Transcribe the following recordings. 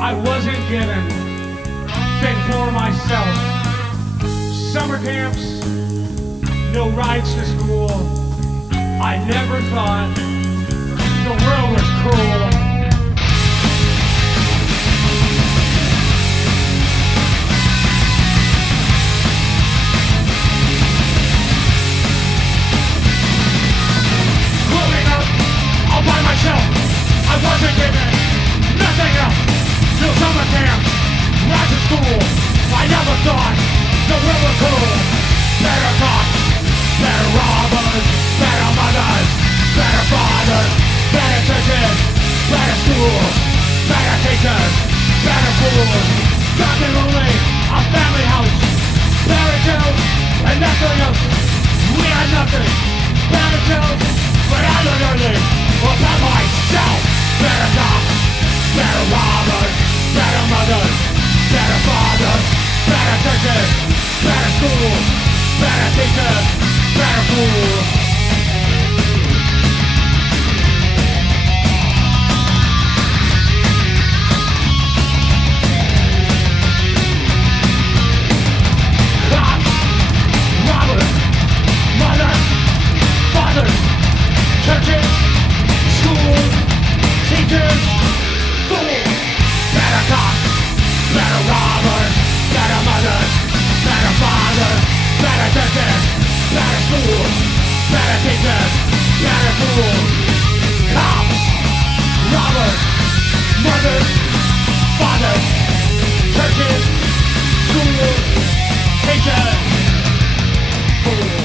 I wasn't given, think for myself. Summer camps, no rides to school. I never thought the world was cruel. Growing up, all by myself, I wasn't given nothing else. No summer camp, rides to school. I never thought the world was cruel. Better cops, better robbers, better mothers, better fathers, better churches, better schools, better teachers, better fools. Nothing only a family house, fairy tales, and nothing else. We had nothing, fairy tales, but I learned early about myself. Better cops, better robbers, better mothers, better fathers, better churches, better schools, better teachers, better fools. Cops, robbers, mothers, fathers, churches, schools, teachers, fools. Better cops, better robbers, better mothers, better fathers, better churches, better schools, better teachers, better fools. Cops, robbers, mothers, fathers, churches, schools, teachers, fools.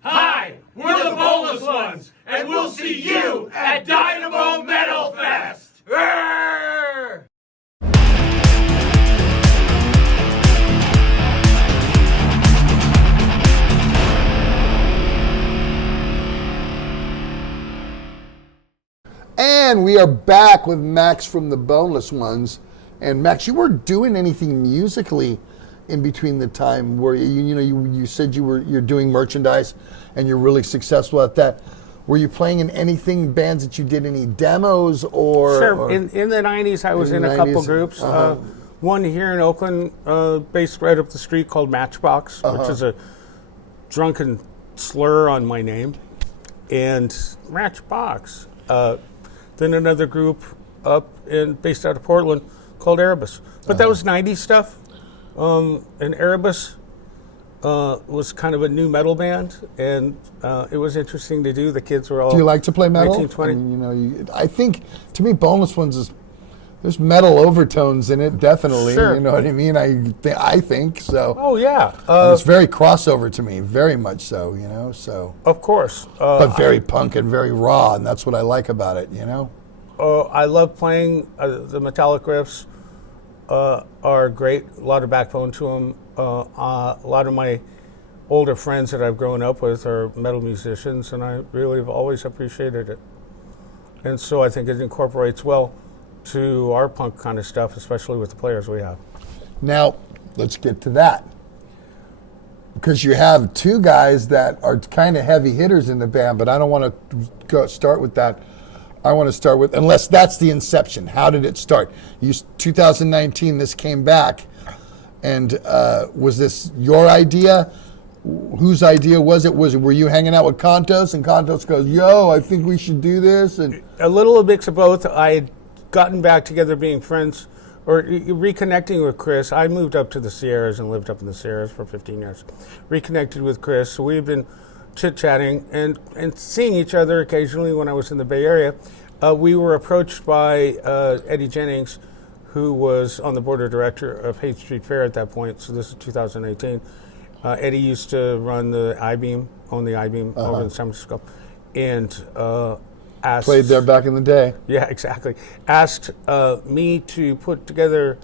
Hi, we're the boneless ones, and we'll see you at Dynamo Metal Fest. Arr! And we are back with Max from the Boneless Ones. And Max, you weren't doing anything musically in between the time where you said you're doing merchandise and you're really successful at that. Were you playing in anything, bands that you did any demos or? Sure. Or in the 90s, I was in a 90s? couple groups. One here in Oakland, based right up the street, called Matchbox, which is a drunken slur on my name. And Matchbox. Then another group based out of Portland called Erebus. But that was 90s stuff. And Erebus was kind of a new metal band, and it was interesting to do. The kids were all. Do you like to play metal? 1920. I mean, I think to me, Boneless Ones there's metal overtones in it, definitely. Sure. You know what I mean? I think so. Oh yeah. And it's very crossover to me, very much so. So. Of course. But very punk and very raw, and that's what I like about it. I love playing. The metallic riffs are great. A lot of backbone to them. A lot of my older friends that I've grown up with are metal musicians, and I really have always appreciated it. And so I think it incorporates well to our punk kind of stuff, especially with the players we have. Now, let's get to that. Because you have two guys that are kind of heavy hitters in the band, but I don't want to start with that. I want to start with, unless that's the inception. How did it start? 2019, this came back, and was this your idea? Whose idea was it? Were you hanging out with Contos, and Contos goes, "Yo, I think we should do this"? And a little mix of both. I had gotten back together, being friends, or reconnecting with Chris. I moved up to the Sierras and lived up in the Sierras for 15 years. Reconnected with Chris, so we've been chit-chatting and seeing each other occasionally when I was in the Bay Area. We were approached by Eddie Jennings, who was on the board of director of Haight Street Fair at that point, so this is 2018. Eddie used to run the I-Beam, over in San Francisco, and asked... Played there back in the day. Yeah, exactly. Asked me to put together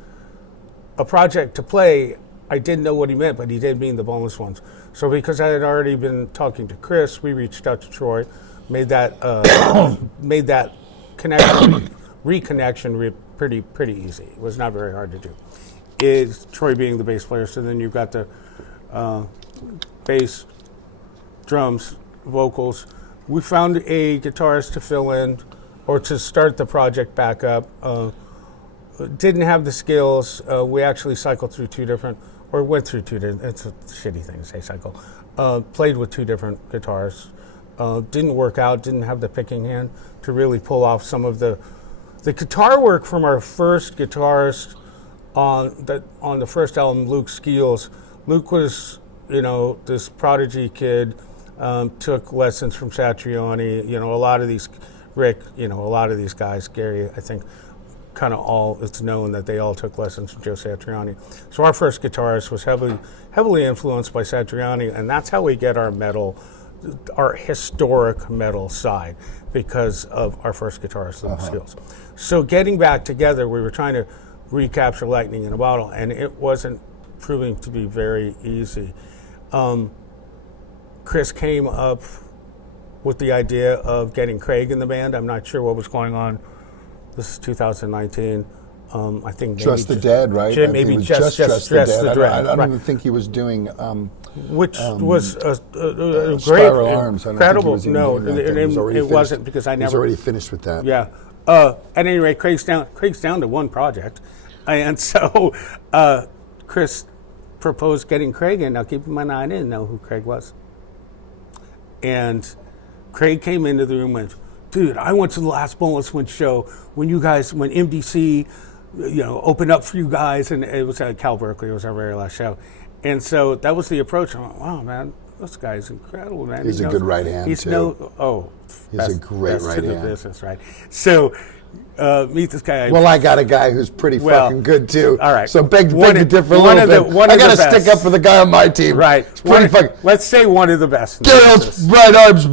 a project to play. I didn't know what he meant, but he did mean the Boneless Ones. So because I had already been talking to Chris, we reached out to Troy, made that reconnection pretty easy. It was not very hard to do. Is Troy being the bass player, so then you've got the bass, drums, vocals. We found a guitarist to fill in or to start the project back up. didn't have the skills. We actually cycled through went through two different, it's a shitty thing to say cycle. Played with two different guitars. Didn't work out, didn't have the picking hand to really pull off some of the guitar work from our first guitarist on the first album, Luke Skeels. Luke was, this prodigy kid, took lessons from Satriani, a lot of these, Rick, a lot of these guys, Gary, I think, kind of all, it's known that they all took lessons from Joe Satriani. So our first guitarist was heavily influenced by Satriani, and that's how we get our metal, our historic metal side, because of our first guitarist, Luke Skeels. So getting back together, we were trying to recapture lightning in a bottle, and it wasn't proving to be very easy. Chris came up with the idea of getting Craig in the band. I'm not sure what was going on. This is 2019. I think Trust the Dead, right? Maybe it was just Trust the Dead. I don't even think he was doing. Which was a great, Spiral Arms. incredible. No, it wasn't, because I never. He was already finished with that. Yeah. At any rate, Craig's down to one project, and so Chris proposed getting Craig in. Now, keep in mind, I didn't know who Craig was, and Craig came into the room and went, "Dude, I went to the last Boneless Win show when MDC, opened up for you guys, and it was at Cal Berkeley. It was our very last show." And so that was the approach. I went, "Wow, man, this guy's incredible, man." He's a good right hand, he's too. He's a great right to hand. The business, right? So meet this guy. Well, I got a guy who's pretty fucking good too. All right. So beg to differ a little bit. I got to stick up for the guy on my team. Right. It's pretty fucking. Let's say one of the best. Daryl's right arm's.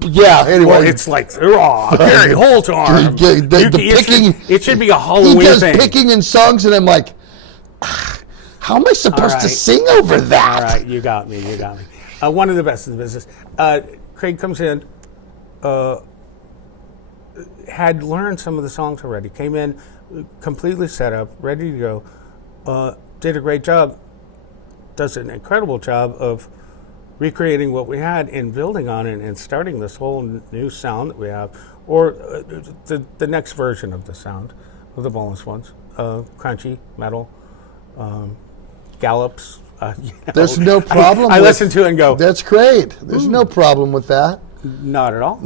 Yeah. Anyway, well, it's like Gary Holt arm. The picking. It should be a Halloween thing. He does thing. picking in songs, and I'm like, how am I supposed to sing over that? All right, you got me. One of the best in the business. Craig comes in. Had learned some of the songs already. Came in, completely set up, ready to go. Did a great job. Does an incredible job of recreating what we had and building on it and starting this whole new sound that we have, or the next version of the sound of the Boneless Ones. Crunchy metal, gallops. There's no problem. I listen to it and go, "That's great." There's no problem with that. Not at all.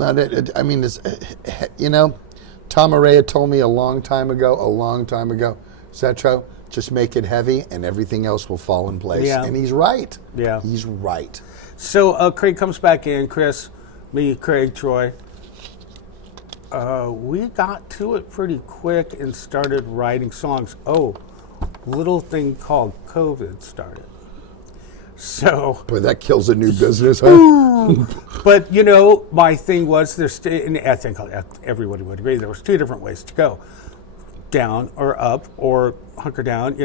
I mean, it's, Tom Araya told me a long time ago, Zetro, just make it heavy and everything else will fall in place. Yeah. And he's right. Yeah. He's right. So Craig comes back in, Chris, me, Craig, Troy. We got to it pretty quick and started writing songs. Little thing called COVID started. So, boy, that kills a new business, huh? But my thing was and I think everybody would agree, there was two different ways to go: down or up, or hunker down.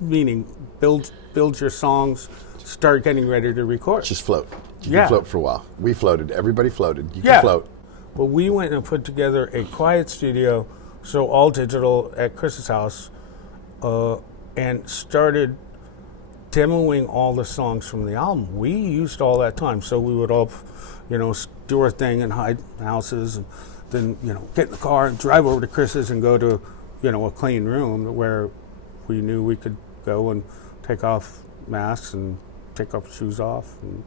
Meaning build your songs, start getting ready to record. Just float. You can float for a while. We floated. Everybody floated. You can Yeah. float. Well, we went and put together a quiet studio, so all digital, at Chris's house, and started demoing all the songs from the album. We used all that time, so we would all, do our thing and hide in houses, and then, get in the car and drive over to Chris's and go to, a clean room where we knew we could go and take off masks and take our shoes off and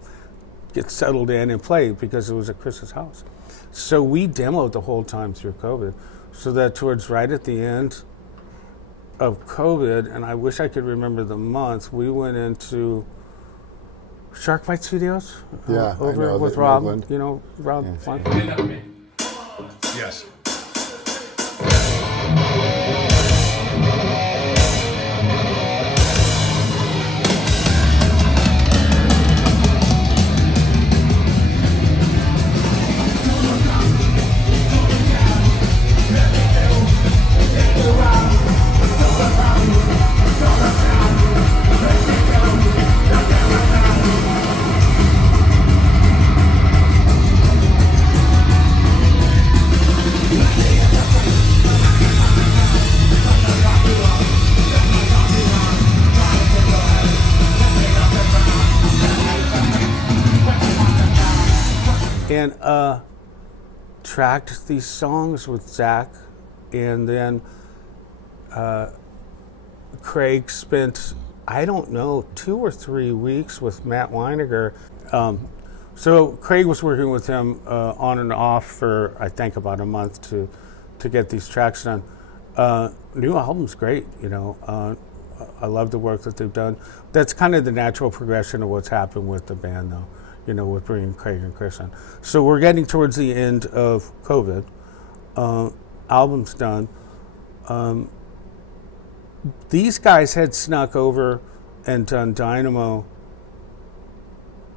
get settled in and play, because it was at Chris's house. So we demoed the whole time through COVID, so that towards right at the end of COVID, and I wish I could remember the month, we went into Shark Bite Studios over with Rob. Rob. Yeah. Yes. And tracked these songs with Zach, and then Craig spent, I don't know, 2 or 3 weeks with Matt Weiniger. So Craig was working with him on and off for, I think, about a month to get these tracks done. New album's great, you know. I love the work that they've done. That's kind of the natural progression of what's happened with the band, though, you know, with bringing Craig and Chris in. So we're getting towards the end of COVID. Album's done. These guys had snuck over and done Dynamo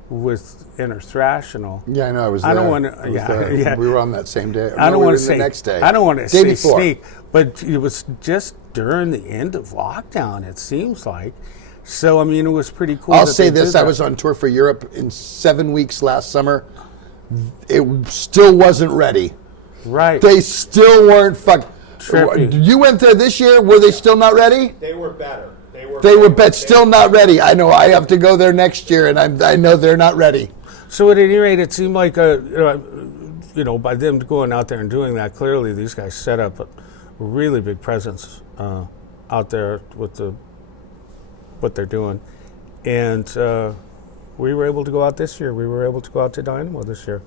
with Inner Thrash and all. Yeah, I know. I was there. I don't want to. Yeah. We were on that same day. I don't want to say the next day. I don't want to say before. sneak, but it was just during the end of lockdown. It seems like. So I mean, it was pretty cool. I'll say this: I was on tour for Europe in 7 weeks last summer. It still wasn't ready. Right. They still weren't Trippy. You went there this year. Were they still not ready? They were better. They were still not ready. I know. I have to go there next year, and I know they're not ready. So at any rate, it seemed like by them going out there and doing that, clearly these guys set up a really big presence out there with what they're doing, and we were able to go out this year. We were able to go out to Dynamo this year,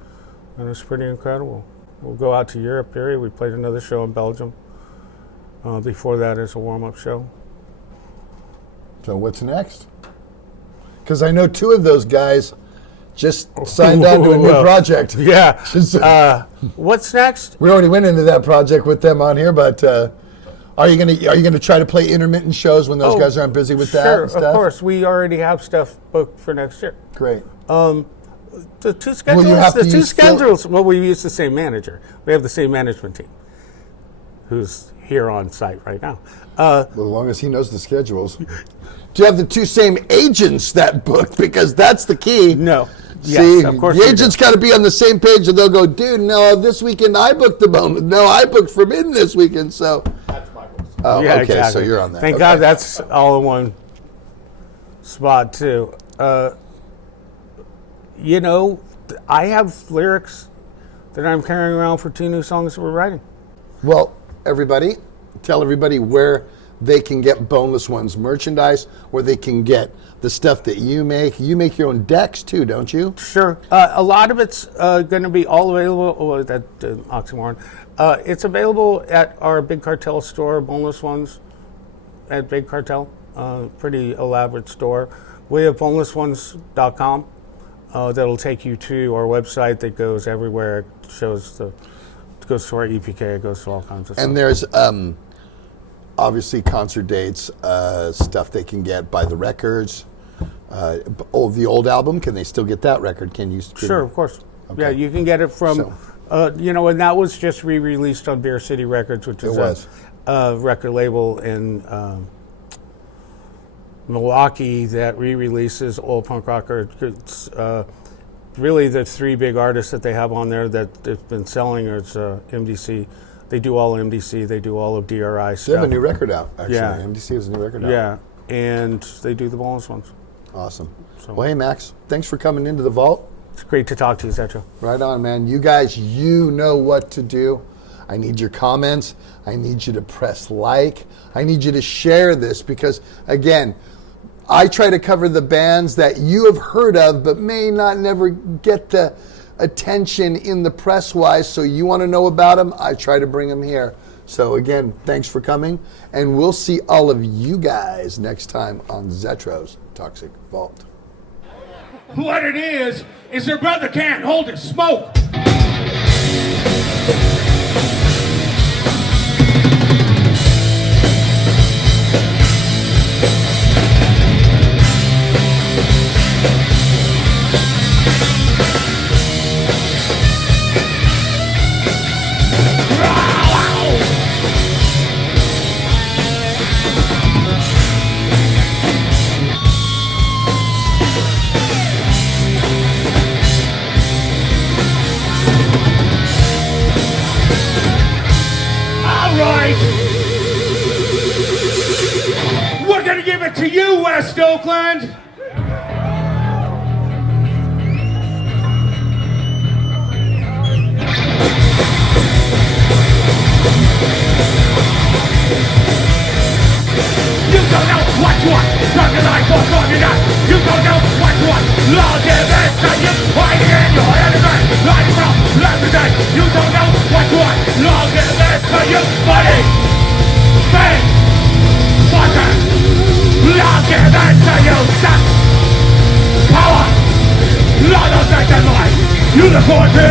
and it was pretty incredible. We'll go out to Europe area. We played another show in Belgium. Before that, as a warm-up show. So what's next? Because I know 2 of those guys just signed on to a new project. Yeah. What's next? We already went into that project with them on here, but are you gonna try to play intermittent shows when those guys aren't busy with that? Sure, and stuff? of course. We already have stuff booked for next year. Great. The two schedules. Well, we use the same manager. We have the same management team, who's here on site right now. Well, as long as he knows the schedules. Do you have the 2 same agents that book? Because that's the key. No. See, Yes, of course the agents got to be on the same page, and they'll go, dude, no, this weekend I booked the bone. No, I booked Forbidden this weekend, so. That's my voice. Oh, Yeah, okay, exactly. so you're on that. Thank Okay. God that's all in one spot, too. I have lyrics that I'm carrying around for 2 new songs that we're writing. Well, everybody, tell everybody where they can get Boneless Ones merchandise, where they can get the stuff that you make. You make your own decks too, don't you? Sure. A lot of it's going to be all available. Oh, that oxymoron. It's available at our Big Cartel store, Boneless Ones, at Big Cartel. Pretty elaborate store. We have bonelessones.com. That'll take you to our website that goes everywhere. It goes to our EPK. It goes to all kinds of stuff. And there's obviously concert dates, stuff they can get by the records. The old album, can they still get that record? Sure, of course. Okay. Yeah, you can get it from, and that was just re-released on Beer City Records, which is a record label in Milwaukee that re-releases old punk rock records. Really, the 3 big artists that they have on there that they've been selling is MDC. They do all MDC. They do all of DRI stuff. They have a new record out, actually. Yeah. MDC has a new record out. Yeah, and they do the Boneless Ones. Awesome. So- Well, hey, Max, thanks for coming into the vault. It's great to talk to you, Zetro. Right on, man. You guys, you know what to do. I need your comments. I need you to press like. I need you to share this because, again, I try to cover the bands that you have heard of but may not never get the attention in the press-wise, so you want to know about them, I try to bring them here. So again, thanks for coming, and we'll see all of you guys next time on Zetro's Toxic Vault. What it is their brother can't hold his smoke. We're gonna give it to you, West Oakland. don't know what's what. Drunk as I for from your night. You don't know what's what. I'll give it to you. Hiding in your enemy. Hiding from every day. You don't know what's what. I'll give it to you. Money, fame, fortune. I'll give it to you. Sex, power. All those things in life. You look forward to.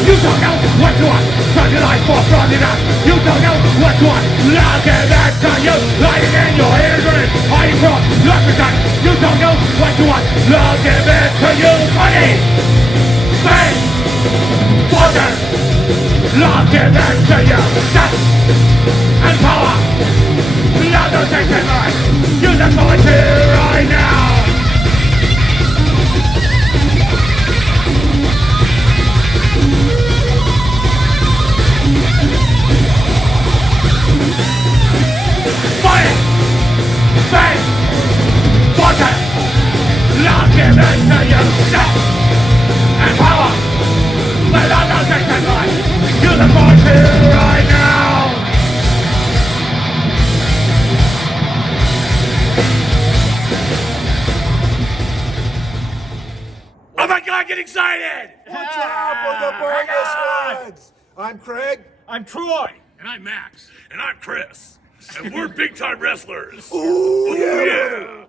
You don't know what's what. Turn your life off from your neck. You don't know what's what. I'll give it to you. Hiding in your eardrum. Hiding from everything. You don't know what's what. I'll give it to you. Money, fame, fortune. I'll give it to you. Sex and power. All those things in life. You look forward to right now. Money, fame, fortune. I'll give it to you. Sex and power. But all those things in life. You look forward to right now. Oh my God, get excited! What's up with the Burgess Ones? I'm Craig. I'm Troy. And I'm Max. And I'm Chris. And we're big time wrestlers. Ooh, Yeah.